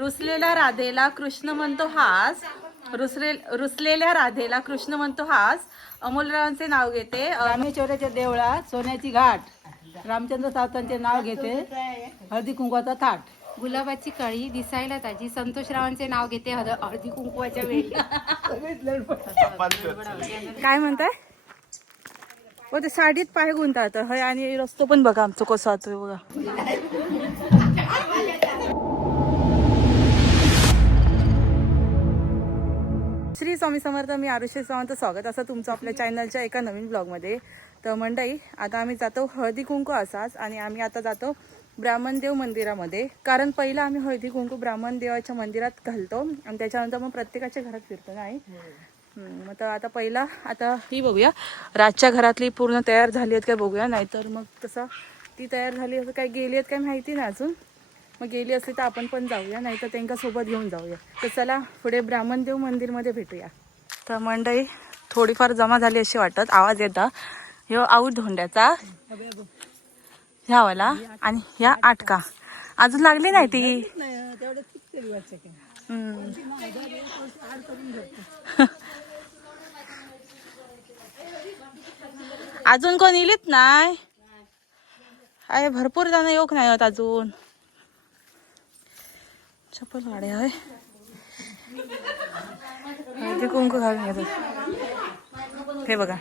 रुसलेल्या राधेला कृष्ण म्हणतो हास. रुसलेल्या राधेला कृष्ण म्हणतो हास. अमोलरावांचे नाव घेते. रामेश्वराच्या देवळात सोन्याची घाट. रामचंद्र सावतांचे नाव घेते. हळदी कुंकवाचा थाट. गुलाबाची कळी दिसायला ताजी. संतोषरावांचे नाव घेते हळदी कुंकवाच्या वेळी. काय म्हणताय? हो ते साडीत पाय गुंतात हय. आणि रस्तो पण बघा आमचं कसं होतोय बघा. श्री स्वामी समर्थ. मी आरुषी सावंत. स्वागत असं तुमचं आपल्या चॅनलच्या एका नवीन ब्लॉगमध्ये. तर मंडळी आता आम्ही जातो हळदी कुंकू असाच. आणि आम्ही आता जातो ब्राह्मणदेव मंदिरामध्ये. कारण पहिला आम्ही हळदी कुंकू ब्राह्मणदेवाच्या मंदिरात घालतो आणि त्याच्यानंतर मग प्रत्येकाच्या घरात फिरतो नाही. मग तर आता पहिला आता ही बघूया रातच्या घरातली पूर्ण तयार झाली आहेत काय बघूया. नाहीतर मग तसं ती तयार झाली असं काय गेली आहेत काय माहिती नाही अजून. मग गेली असली तर आपण पण जाऊया, नाहीतर त्यांना सोबत घेऊन जाऊया. तर चला पुढे ब्राह्मणदेव मंदिरमध्ये भेटूया. तर मंडळी थोडीफार जमा झाली अशी वाटत. आवाज येता ह्यो आऊट धोंड्याचा ह्यावाला आणि ह्या आटका अजून लागली नाही ती. अजून कोण इलीत नाही. अरे भरपूर जण येऊक नाही होत अजून. चप्पल गाड्या आहे. हळदी कुंकू घालून येतात. हे बघा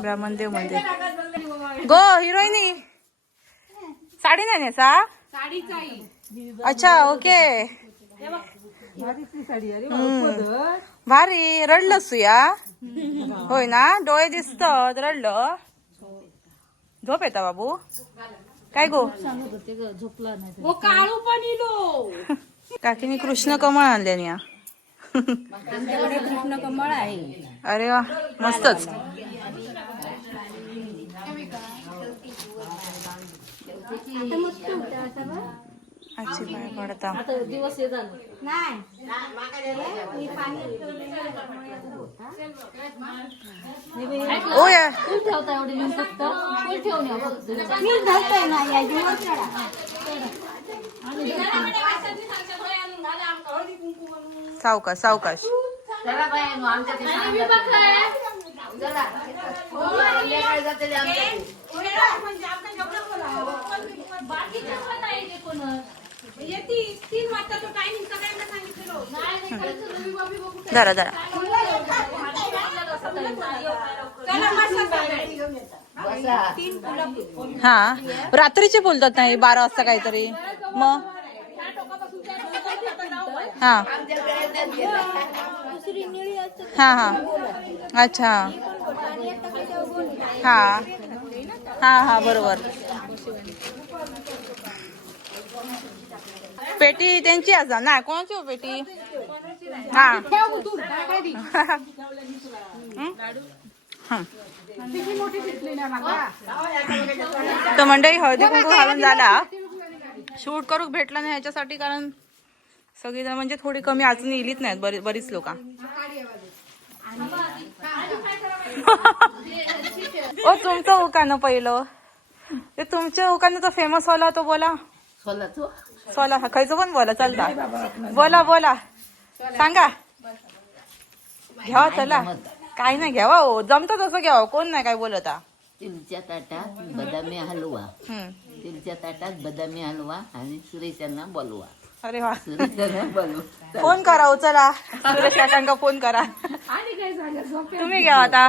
ब्राह्मणदेव मंदिर. गो हिरोईनी साडी नाही नेसा. अच्छा ओके. भारी रडलंस तू या. होय ना डोळे दिसतात रडलं. झोप येता बाबू काय गो. काळू पण इलो. काकीने कृष्ण कमळ आणले या. कृष्ण कमळ आहे. अरे वा मस्तच. आजची पाय पडता. दिवस ओ या ठेवता एवढे लिहून फक्त ठेवून सावकाश सावकाश. जरा जरा हा रात्रीचे बोलतात नाही 12 वाजता काहीतरी. मग हा हा हा अच्छा हा हा हा बरोबर. पेटी त्यांची असा ना. कोणाची हो पेटी. हा तर मंडळी हळदी कुंकू घालून झाला. शूट करूक भेटला नाही ह्याच्यासाठी कारण सगळी जण म्हणजे थोडी कमी अजून इलीच नाहीत बरीच लोक. ओ तुमचं उकान पहिलं ते तुमच्या उकान तो फेमस होला तो बोला. सोला खायचं पण बोला चालता. बोला बोला सांगा. घ्यावा चला काय नाही घ्यावा हो जमतं तसं घ्यावं. कोण नाही काय बोलता. तिलच्या ताटात बदामी हलवा. तिलच्या ताटात बदामी हलवा आणि सुरेशांना बोलवा. अरे वा सुरेशांना बोलवा. फोन करा हो चला. सुरेश काकांका फोन करा. तुम्ही घ्या आता.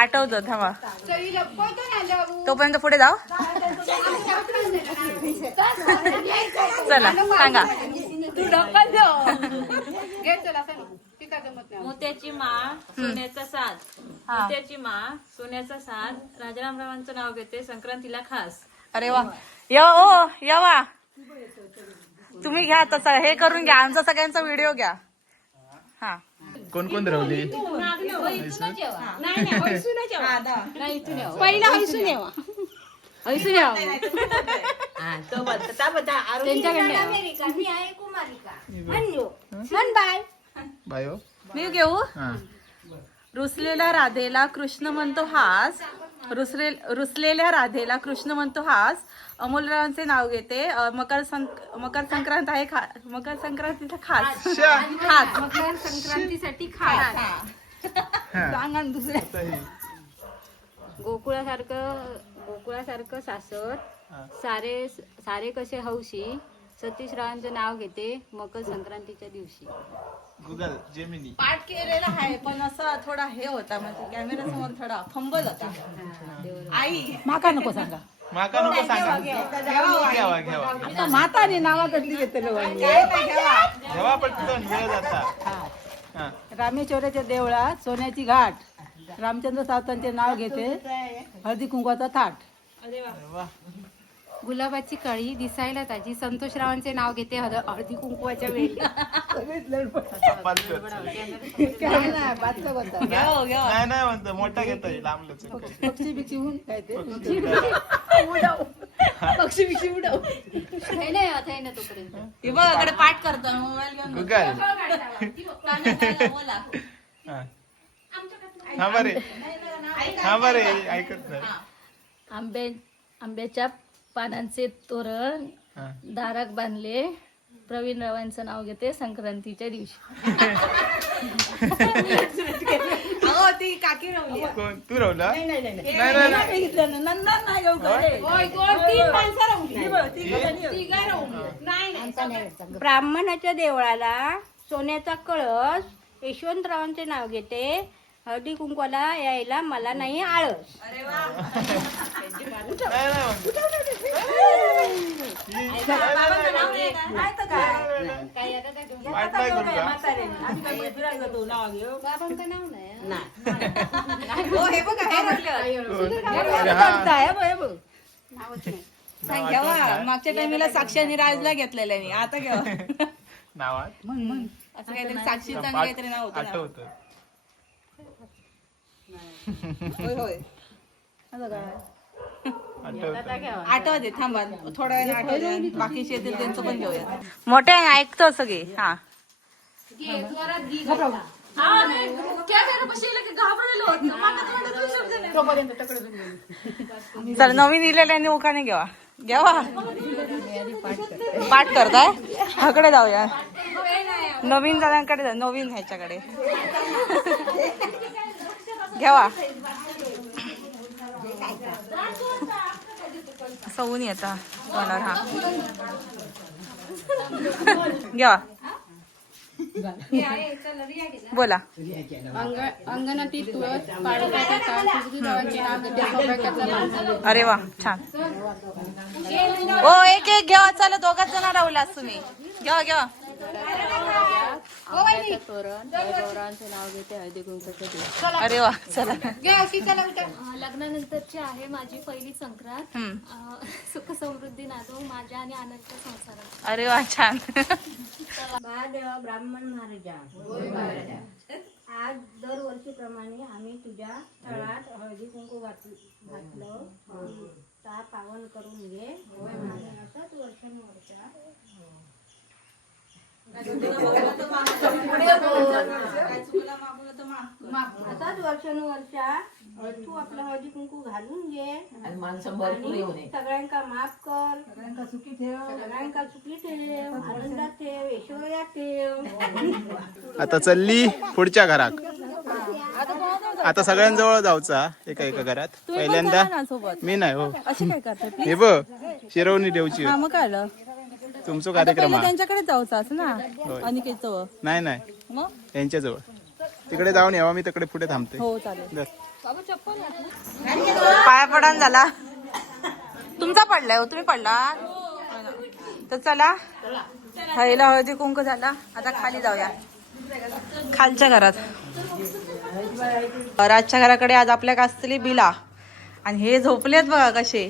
आठवतो थांबा तोपर्यंत पुढे जाऊ. चला सांगा. मोत्याची माळ सोन्याचा साज. मोत्याची माळ सोन्याचा साज. राजारामरावांचं नाव घेते संक्रांतीला खास. अरे वा येवा तुम्ही घ्या तसं हे करून घ्या. आमचा सगळ्यांचा व्हिडिओ घ्या. हा कोण कोण रावली. पहिला हैसून येवा. हैसून यावा बायो मी घेऊ. रुसलेल्या राधेला कृष्ण म्हणतो हास. रुसलेल्या राधेला कृष्ण म्हणतो हास. अमोलरावांचे नाव घेते. मकर संक्रांत आहे मकर संक्रांतीचा खास खास मकर संक्रांतीसाठी खास. सांगा ना दुसऱ्या. गोकुळासारखं सासर सारे कसे हौशी. सतीश रावांचे नाव घेते मकर संक्रांतीच्या दिवशी. Google Gemini. पाठ केलेला आहे पण असा थोडा हे होता म्हणजे कॅमेरा समोर थोडा फंबल होता. आई माका नको सांगा. माका नको सांगा. घ्यावा घ्यावा आता माताने नावातली घेतले घ्यावा पटकन वेळ जाता. हा. रामेश्वराच्या देवळात सोन्याची घाट. रामचंद्र सावतांचे नाव घेते हळदी कुंकवाचा थाट. वा. गुलाबाची कळी दिसायला ताजी. संतोषरावांचे नाव घेते हळदी कुंकवाच्या वेळी. पाचव्याचं. नाही नाही म्हणतो मोठा घेतोय लांबलंच. पक्षी बिक्षी होऊन काय ते तोपर्यंत हे बघ इकडे पाठ करतो मोबाईल घेऊन. गुगल. बोला. हा बरे ऐकत नाही. आंब्याच्या पानांचे तोरण हा. दाराक बांधले. प्रवीण रावांचं नाव घेते संक्रांतीच्या दिवशी. अहो ती काकी रवली. कोण तू रवला? नाही ब्राह्मणाच्या देवळाला सोन्याचा कळस. यशवंतरावांचे नाव घेते हळदी कुंकवाला यायला मला नाही आळस. बाबांचं नाव नाही. घ्यावा मागच्या टाइमीला साक्षीने राजला घेतलेलं आहे. आता घ्यावा नावात असं काहीतरी साक्षीचं काहीतरी नाव होतं ना. आठवत. होय होय आठवते थांबा थोड्या वेळ आठवते. बाकीचे येतील त्यांचं पण घेऊया. मोठ्या ऐकतो सगळे. हा चल नवीन इलेल्याने उखाणे घ्यावा पाठ करताय. ह्याकडे जाऊया नवीन जणांकडे जा. नवीन ह्याच्याकडे घ्यावा. सवून येता तोंडावर. हा घ्यावा बोला. अंगणातील तुळस पाडव्याचा काळ. सुगरीरावांचे नाव घेते सौभाग्याचा मान. अरे वा छान. ओ एक एक घ्यावा. चला दोघाच जण राहुलास तुम्ही. घ्यावा तोरण वैभवरावांचे नाव घेते हळदी कुंकवाच्या दिवशी. अरे वा चला. लग्नानंतरची आहे माझी पहिली संक्रांत. सुख समृद्धी नांदो माझ्या आणि आनंदच्या संसारात. अरे वा छान. महादेवा ब्राह्मण महाराजा. आज दरवर्षीप्रमाणे आम्ही तुझ्या तळात हळदी कुंकू घातलं. ता पावन करून घे. असंच वर्षानुवर्षा असाच वर्षानुवर्षा तू आपलं हळदी कुंकू घालून घे आणि सगळ्यांका माफ कर. सगळ्यांका सुखी ठेव. आनंदात ठेव. ऐश्वर्यात ठेव. आता चलली पुढच्या घरात. आता सगळ्यांजवळ जाऊचा एका एका घरात. पहिल्यांदा मी नाही हो. अशी काय करतात हे बघ शिरवणी देऊची. मग काय तुमचा कार्यक्रम आहे. त्यांच्याकडे जाऊचं असं ना. अनिकेतचं नाही नाही मग यांच्याजवळ. तिकडे जाऊन यावा. मी तिकडे पुढे थांबते. हो चालेल. जर. पाया पडान झाला तुमचा पडलाय हो. तुम्ही पडला तर चला. हळीला हळदी कुंकू झाला. आता खाली जाऊया खालच्या घरात. राजच्या घराकडे आज आपल्या असलेली बिला आणि हे झोपलेत बघा कसे.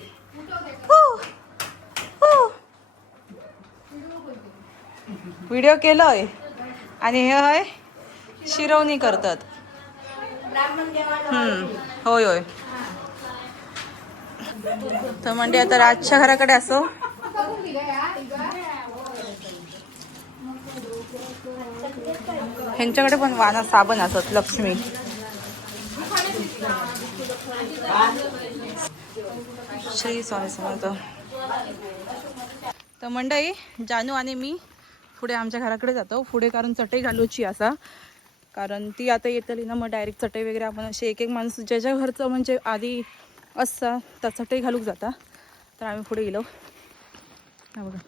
व्हिडिओ केलोय आणि हे होय शिरवणी करतात. होय होय. तर म्हणजे आता राजच्या घराकडे असो. ह्यांच्याकडे पण वाना साबण असत. लक्ष्मी श्री स्वामी समर्थ. तर मंडळी जानू आणि मी पुढे आमच्या घराकडे जातो पुढे, कारण चटई घालूची असा, कारण ती आता येतली ना, मग डायरेक्ट चटई वगैरे आपण असे एक एक माणूस ज्याच्या घरचं म्हणजे आधी असता त्या चटई घालूक जाता. तर आम्ही पुढे गेलो. हा बघा.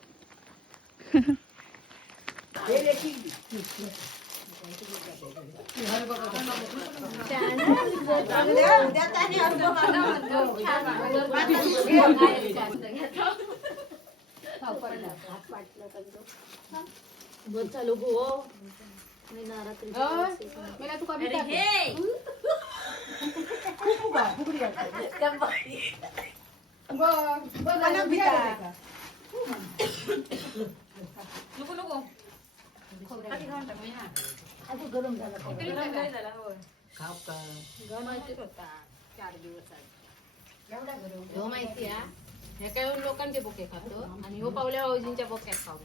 हो माहिती आहे, हे काय लोकांचे बोके खातो आणि हो पावल्या भाऊजींच्या बोक्यात खाऊ.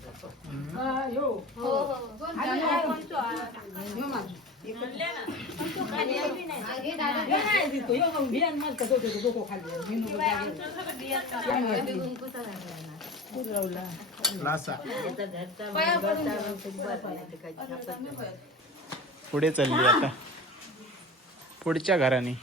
पुढे चालली आता पुढच्या घराने.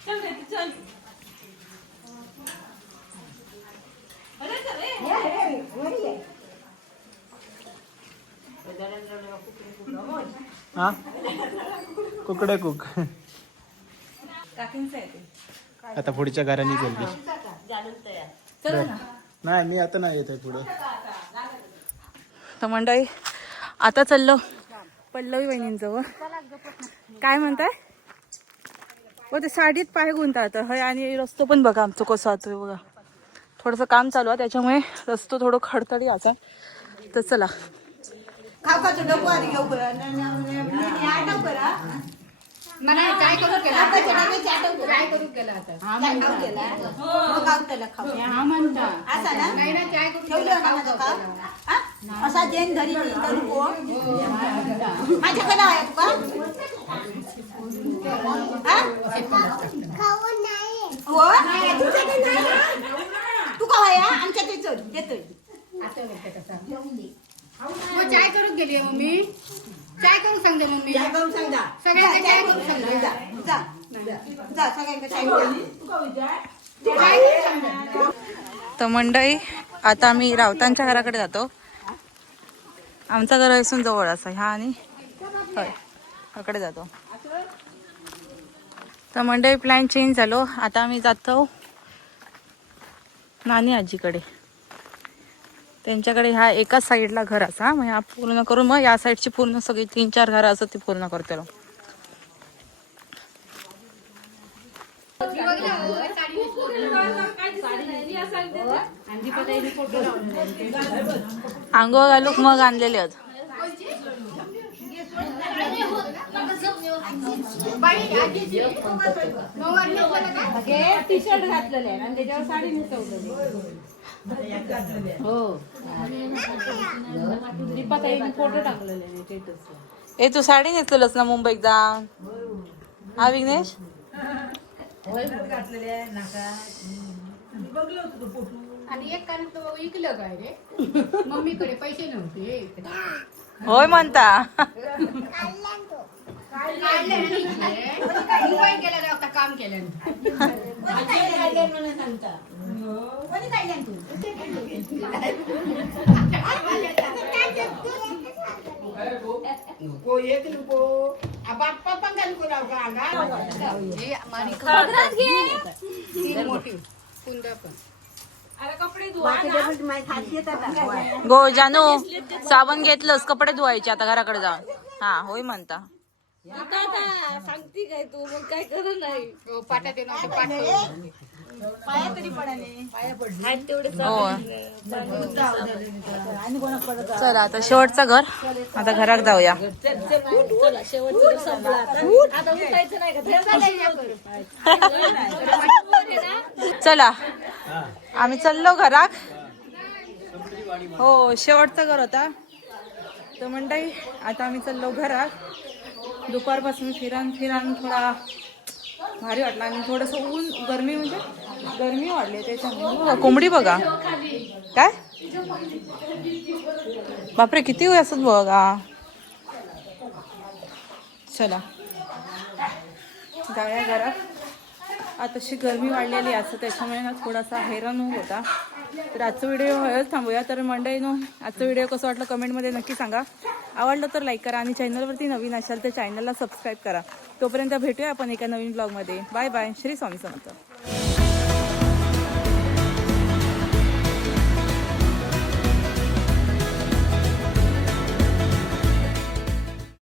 हा कुकडे कुक आता पुढच्या घराने चालली. नाही मी आता नाही येत आहे पुढे. तर मंडळी आता चाललो पल्लवी वहिनींजवळ. काय म्हणताय? हो ते साडीत पाय गुंतात हय, आणि रस्तो पण बघा आमचं कसं होतोय बघा. थोडंसं काम चालू आहे त्याच्यामुळे रस्तो थोडं खडतडी असा. तर चला मला काय करू केला काय करू केला आता हा म्हणता नाही ना चाय करू असा जैन घरी माझ्याकडे आहे तू का आमच्या देतोय चाय करू गेली मम्मी. चाय करू सांगते मम्मी. चाय करून सांगा सगळ्यांना चाय करू सांगा. जा सगळ्यांना चाय. तर मंडळी आता आम्ही रावतांच्या घराकडे जातो. आमचा घर इथून जवळ असा ह्या आणि होय कडे जातो. तर मंडळी प्लॅन चेंज झालो. आता आम्ही जातो नानी आजीकडे. त्यांच्याकडे ह्या एकाच साईडला घर असा, मग ह्या पूर्ण करून मग या साईडची पूर्ण सगळी 3-4 घरं असं ती पूर्ण करतो. आंघोळ घालूक मग आणलेले आहेत. टी शर्ट घातलेले आणि त्याच्यावर साडी मिसवलेली. हो फोटो टाकलेले. ए तू साडी नेसलेलंस ना मुंबईत जाऊन? हा विघ्नेश आणि एक कानातलं बाबा इकलं काय रे मम्मीकडे पैसे नव्हते. होय म्हणता. मुंबई गेला जाऊ काम केलं. गो जानू साबण घेतलंस कपडे धुवायचे आता घराकडे जाऊन. हा होय म्हणता. सांगती काय तू मग काय करू नाही पाटा ते पाया तरी पडाने चला आता शेवटचं घर. आता घरात जाऊया. चला आम्ही चाललो घरात. हो शेवटचं घर होता. तर मंडळी आता आम्ही चाललो घरात. दुपारपासून फिरान थोडा भारी वाटलं आणि थोडंसं ऊन गरमी म्हणजे गरमी वाढली त्याच्यामुळे. कोंबडी बघा काय बापरे किती वेळ असत बघा. चला जाऊया घरात. आताशी गरमी वाढलेली असं त्याच्यामुळे ना थोडासा हैराण होता. तर आजचा व्हिडिओ हळूच थांबूया. तर मंडळीनो आजचा व्हिडिओ कसं वाटलं कमेंटमध्ये नक्की सांगा. आवडलं तर लाईक करा आणि चॅनलवरती नवीन असाल तर चॅनलला सबस्क्राईब करा. तोपर्यंत भेटूया आपण एका नवीन ब्लॉगमध्ये. Bye bye. श्री स्वामी समर्थ.